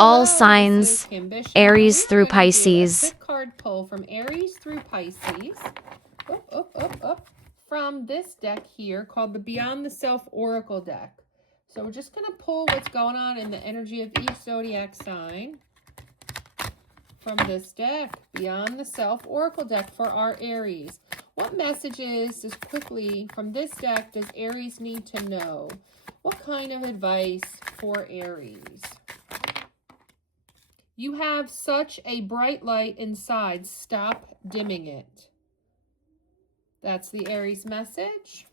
all Hello, this is signs, Kimbition. Aries We through are going to do a Pisces. quick card pull from Aries through Pisces. From this deck here called the Beyond the Self Oracle deck. So we're just going to pull what's going on in the energy of each zodiac sign from this deck, Beyond the Self Oracle deck for our Aries. What messages, just quickly, from this deck does Aries need to know? What kind of advice for Aries? You have such a bright light inside. Stop dimming it. That's the Aries message.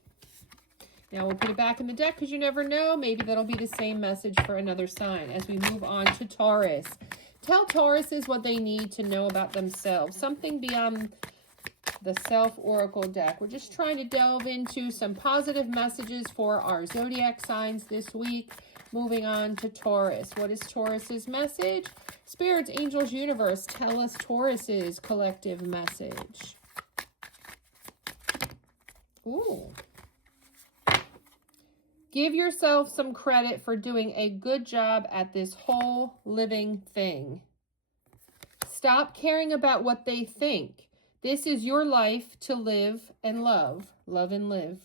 Now we'll put it back in the deck because you never know. Maybe that'll be the same message for another sign as we move on to Taurus. Tell Tauruses what they need to know about themselves. Something beyond the Self-Oracle deck. We're just trying to delve into some positive messages for our zodiac signs this week. Moving on to Taurus. What is Taurus's message? Spirits, angels, universe, tell us Taurus's collective message. Ooh. Give yourself some credit for doing a good job at this whole living thing. Stop caring about what they think. This is your life to live and love. Love and live.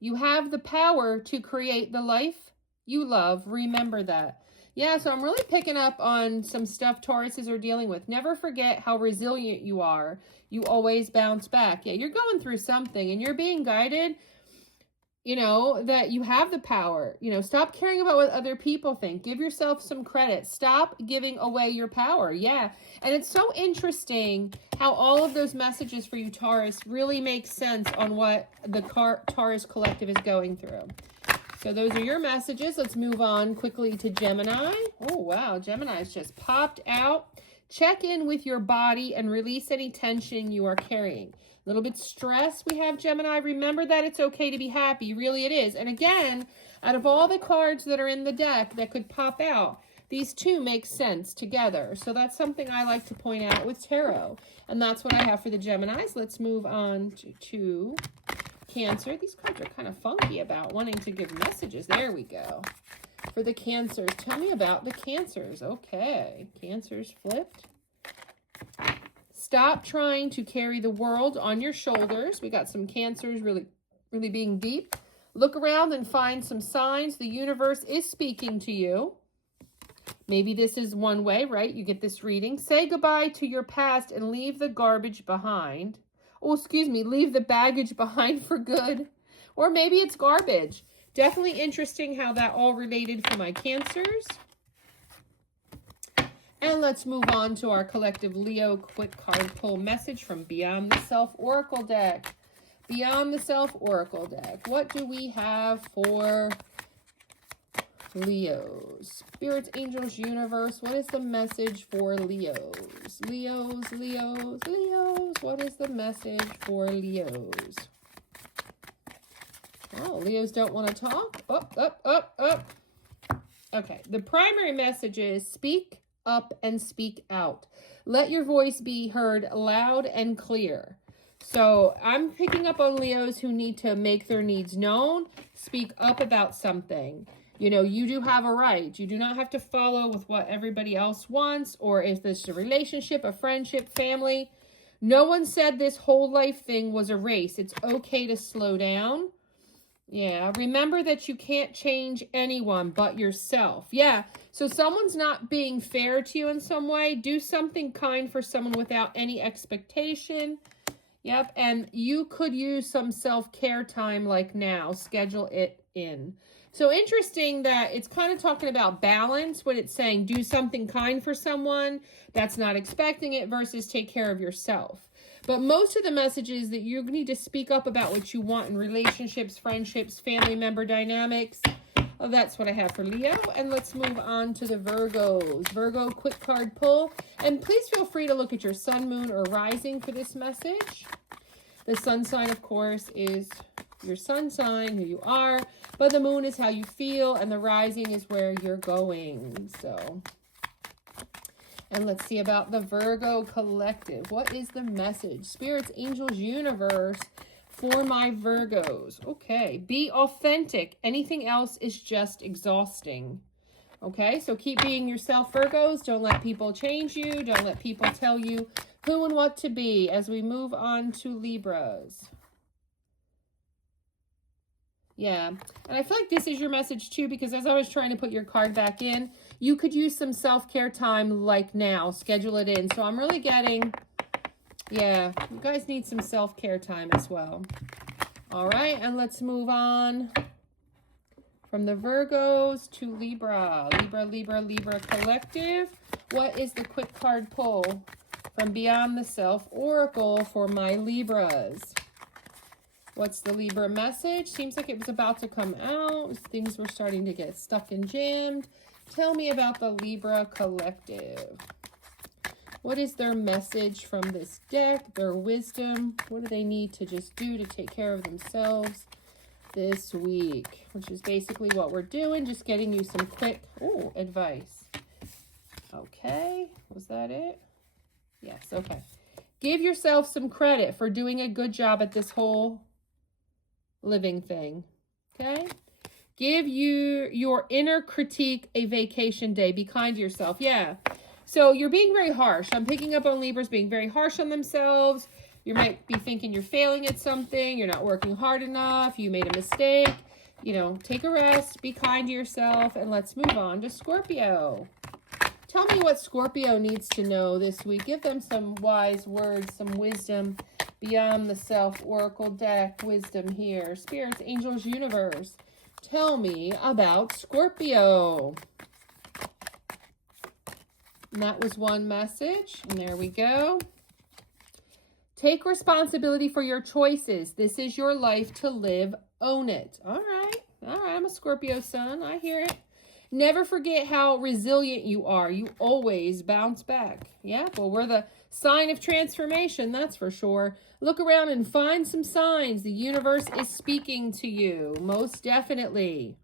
You have the power to create the life you love. Remember that. Yeah, so I'm really picking up on some stuff Tauruses are dealing with. Never forget how resilient you are. You always bounce back. Yeah, you're going through something and you're being guided, you know, that you have the power. You know, stop caring about what other people think. Give yourself some credit. Stop giving away your power. Yeah, and it's so interesting how all of those messages for you, Taurus, really make sense on what the Taurus collective is going through. So those are your messages. Let's move on quickly to Gemini. Oh, wow. Gemini's just popped out. Check in with your body and release any tension you are carrying. A little bit stressed we have, Gemini. Remember that it's okay to be happy. Really it is. And again, out of all the cards that are in the deck that could pop out, these two make sense together. So that's something I like to point out with tarot. And that's what I have for the Geminis. Let's move on to Cancer. These cards are kind of funky about wanting to give messages. There we go. For the Cancers. Tell me about the Cancers. Okay. Cancers flipped. Stop trying to carry the world on your shoulders. We got some Cancers really being deep. Look around and find some signs. The universe is speaking to you. Maybe this is one way, right? You get this reading. Say goodbye to your past and leave the garbage behind. Oh, excuse me, leave the baggage behind for good. Or maybe it's garbage. Definitely interesting how that all related for my Cancers. And let's move on to our collective Leo quick card pull message from Beyond the Self Oracle deck. Beyond the Self Oracle deck. What do we have for Leos? Spirits, angels, universe. What is the message for Leos? Leos. What is the message for Leos? Oh, Leos don't want to talk. Up. Okay. The primary message is speak up and speak out. Let your voice be heard loud and clear. So I'm picking up on Leos who need to make their needs known, speak up about something. You know, you do have a right. You do not have to follow with what everybody else wants, or if this is a relationship, a friendship, family. No one said this whole life thing was a race. It's okay to slow down. Yeah, remember that you can't change anyone but yourself. Yeah, so someone's not being fair to you in some way. Do something kind for someone without any expectation. Yep, and you could use some self-care time like now. Schedule it in. So interesting that it's kind of talking about balance when it's saying do something kind for someone that's not expecting it versus take care of yourself. But most of the message is that you need to speak up about what you want in relationships, friendships, family member dynamics. Oh, that's what I have for Leo. And let's move on to the Virgos. Virgo, quick card pull. And please feel free to look at your sun, moon, or rising for this message. The sun sign, of course, is your sun sign, who you are. But the moon is how you feel. And the rising is where you're going. So, and let's see about the Virgo collective. What is the message? Spirits, angels, universe for my Virgos. Okay. Be authentic. Anything else is just exhausting. Okay, so keep being yourself, Virgos. Don't let people change you. Don't let people tell you who and what to be as we move on to Libras. Yeah, and I feel like this is your message too, because as I was trying to put your card back in, you could use some self-care time like now. Schedule it in. So I'm really getting, yeah, you guys need some self-care time as well. All right, and let's move on from the Virgos to Libra. Libra collective. What is the quick card pull from Beyond the Self Oracle for my Libras? What's the Libra message? Seems like it was about to come out. Things were starting to get stuck and jammed. Tell me about the Libra collective. What is their message from this deck? Their wisdom? What do they need to just do to take care of themselves this week? Which is basically what we're doing. Just getting you some quick advice. Okay. Was that it? Yes. Okay. Give yourself some credit for doing a good job at this whole living thing. Okay. Give your inner critique a vacation day. Be kind to yourself. Yeah. So you're being very harsh. I'm picking up on Libras being very harsh on themselves. You might be thinking you're failing at something. You're not working hard enough. You made a mistake. You know, take a rest. Be kind to yourself. And let's move on to Scorpio. Tell me what Scorpio needs to know this week. Give them some wise words, some wisdom. Beyond the Self Oracle deck. Wisdom here. Spirits, angels, universe. Tell me about Scorpio. And that was one message. And there we go. Take responsibility for your choices. This is your life to live. Own it. All right. All right. I'm a Scorpio sun. I hear it. Never forget how resilient you are. You always bounce back. Yeah. Well, we're the sign of transformation. That's for sure. Look around and find some signs. The universe is speaking to you. Most definitely.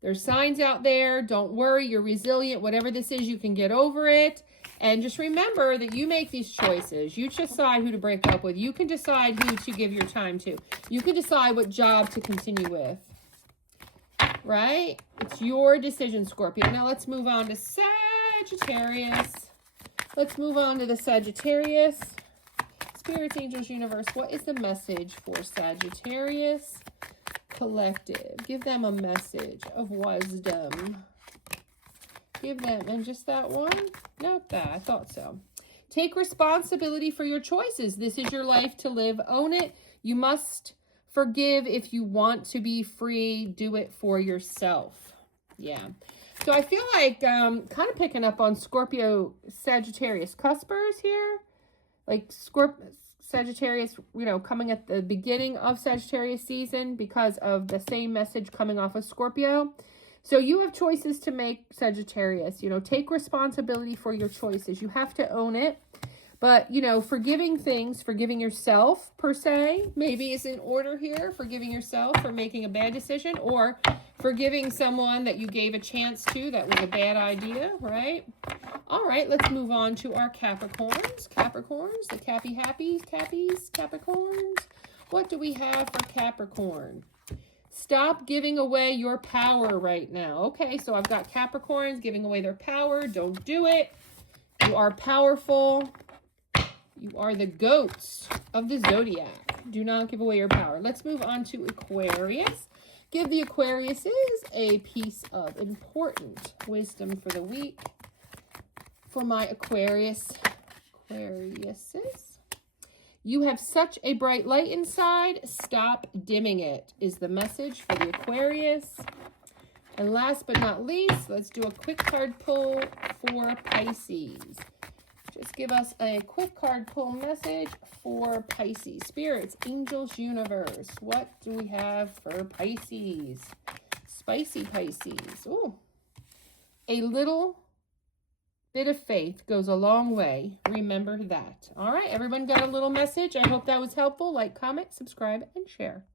There's signs out there. Don't worry. You're resilient. Whatever this is, you can get over it. And just remember that you make these choices. You decide who to break up with. You can decide who to give your time to. You can decide what job to continue with. Right? It's your decision, Scorpio. Now let's move on to Sagittarius. Let's move on to the Sagittarius. Spirits, angels, universe. What is the message for Sagittarius collective? Give them a message of wisdom. Give them, and just that one? Nope, that, I thought so. Take responsibility for your choices. This is your life to live. Own it. You must forgive if you want to be free. Do it for yourself. Yeah. So I feel like kind of picking up on Scorpio Sagittarius cuspers here. Like Sagittarius, you know, coming at the beginning of Sagittarius season because of the same message coming off of Scorpio. So you have choices to make, Sagittarius. You know, take responsibility for your choices. You have to own it. But, you know, forgiving things, forgiving yourself, per se, maybe is in order here. Forgiving yourself for making a bad decision, or forgiving someone that you gave a chance to that was a bad idea, right? All right, let's move on to our Capricorns. Capricorns, the Cappies, Capricorns. What do we have for Capricorn? Stop giving away your power right now. Okay, so I've got Capricorns giving away their power. Don't do it. You are powerful. You are the goats of the zodiac. Do not give away your power. Let's move on to Aquarius. Give the Aquariuses a piece of important wisdom for the week. For my Aquariuses. You have such a bright light inside. Stop dimming it is the message for the Aquarius. And last but not least, let's do a quick card pull for Pisces. Just give us a quick card pull message for Pisces. Spirits, angels, universe. What do we have for Pisces? Spicy Pisces. Ooh. A little bit of faith goes a long way. Remember that. All right, everyone got a little message. I hope that was helpful. Like, comment, subscribe, and share.